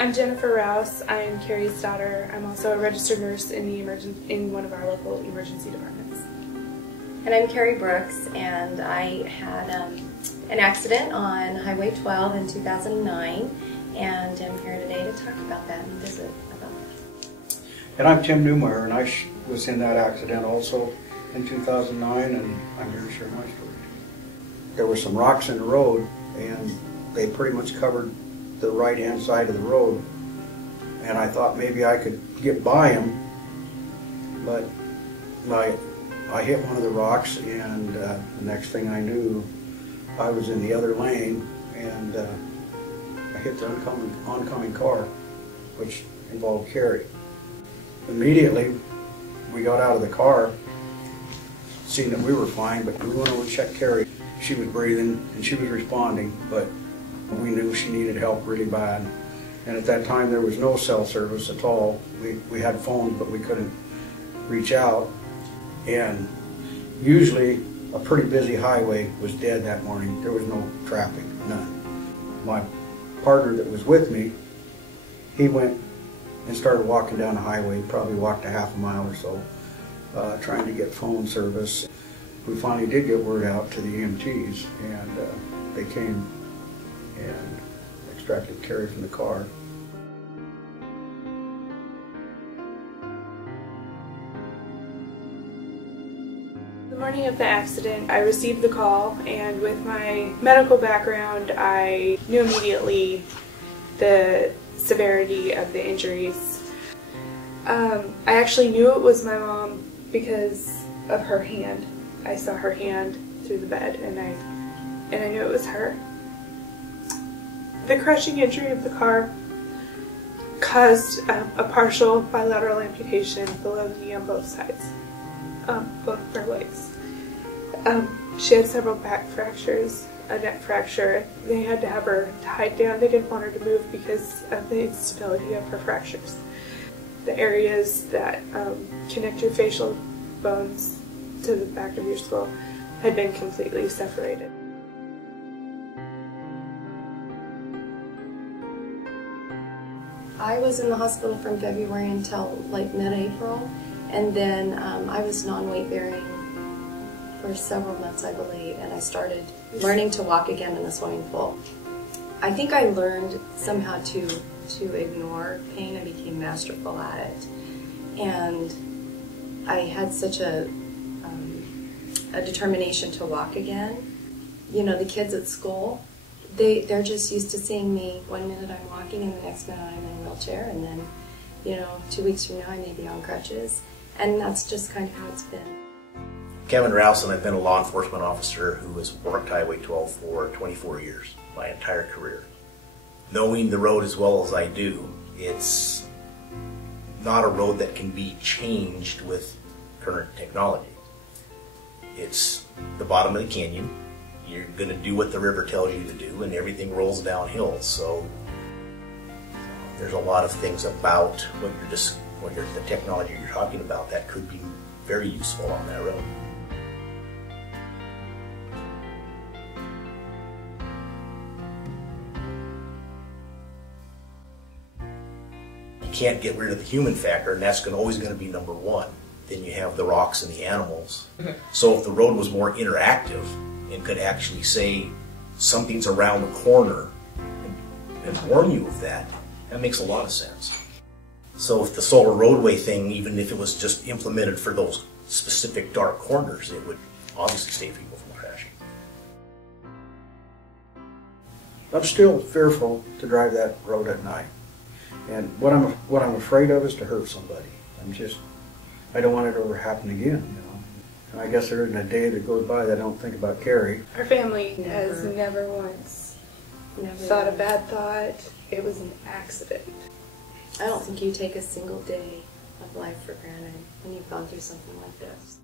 I'm Jennifer Rouse. I'm Carrie's daughter. I'm also a registered nurse in one of our local emergency departments. And I'm Carrie Brooks, and I had an accident on Highway 12 in 2009, and I'm here today to talk about that and visit about it. And I'm Tim Newmeyer, and I was in that accident also in 2009, and I'm here to share my story. There were some rocks in the road, and they pretty much covered the right-hand side of the road, and I thought maybe I could get by them, but I hit one of the rocks, and the next thing I knew, I was in the other lane, and I hit the oncoming car, which involved Carrie. Immediately, we got out of the car, seeing that we were fine, but we went over to check Carrie. She was breathing, and she was responding, but we knew she needed help really bad. And at that time, there was no cell service at all. We had phones, but we couldn't reach out. And usually, a pretty busy highway was dead that morning. There was no traffic, none. My partner that was with me, he went and started walking down the highway, probably walked a half a mile or so, trying to get phone service. We finally did get word out to the EMTs, and they came and extracted Carrie from the car. The morning of the accident, I received the call, and with my medical background, I knew immediately the severity of the injuries. I actually knew it was my mom because of her hand. I saw her hand through the bed, and I knew it was her. The crushing injury of the car caused a partial bilateral amputation below the knee on both sides, both of her legs. She had several back fractures, a neck fracture. They had to have her tied down. They didn't want her to move because of the instability of her fractures. The areas that connect your facial bones to the back of your skull had been completely separated. I was in the hospital from February until like mid-April, and then I was non-weight bearing for several months, I believe, and I started learning to walk again in the swimming pool. I think I learned somehow to ignore pain and became masterful at it, and I had such a determination to walk again. You know, the kids at school, they're just used to seeing me 1 minute I'm walking and the next minute I'm in a wheelchair, and then, you know, 2 weeks from now I may be on crutches, and that's just kind of how it's been. Kevin Rouse, and I've been a law enforcement officer who has worked Highway 12 for 24 years, my entire career. Knowing the road as well as I do, it's not a road that can be changed with current technology. It's the bottom of the canyon. You're going to do what the river tells you to do, and everything rolls downhill. So there's a lot of things about the technology you're talking about that could be very useful on that road. You can't get rid of the human factor, and that's always going to be number one. Then you have the rocks and the animals. So if the road was more interactive and could actually say something's around the corner and warn you of that, that makes a lot of sense. So if the Solar Roadway thing, even if it was just implemented for those specific dark corners, it would obviously save people from crashing. I'm still fearful to drive that road at night. And what I'm afraid of is to hurt somebody. I don't want it to ever happen again, you know. And I guess there isn't a day that goes by that I don't think about Carrie. Our family has never once thought a bad thought. It was an accident. I don't think you take a single day of life for granted when you've gone through something like this.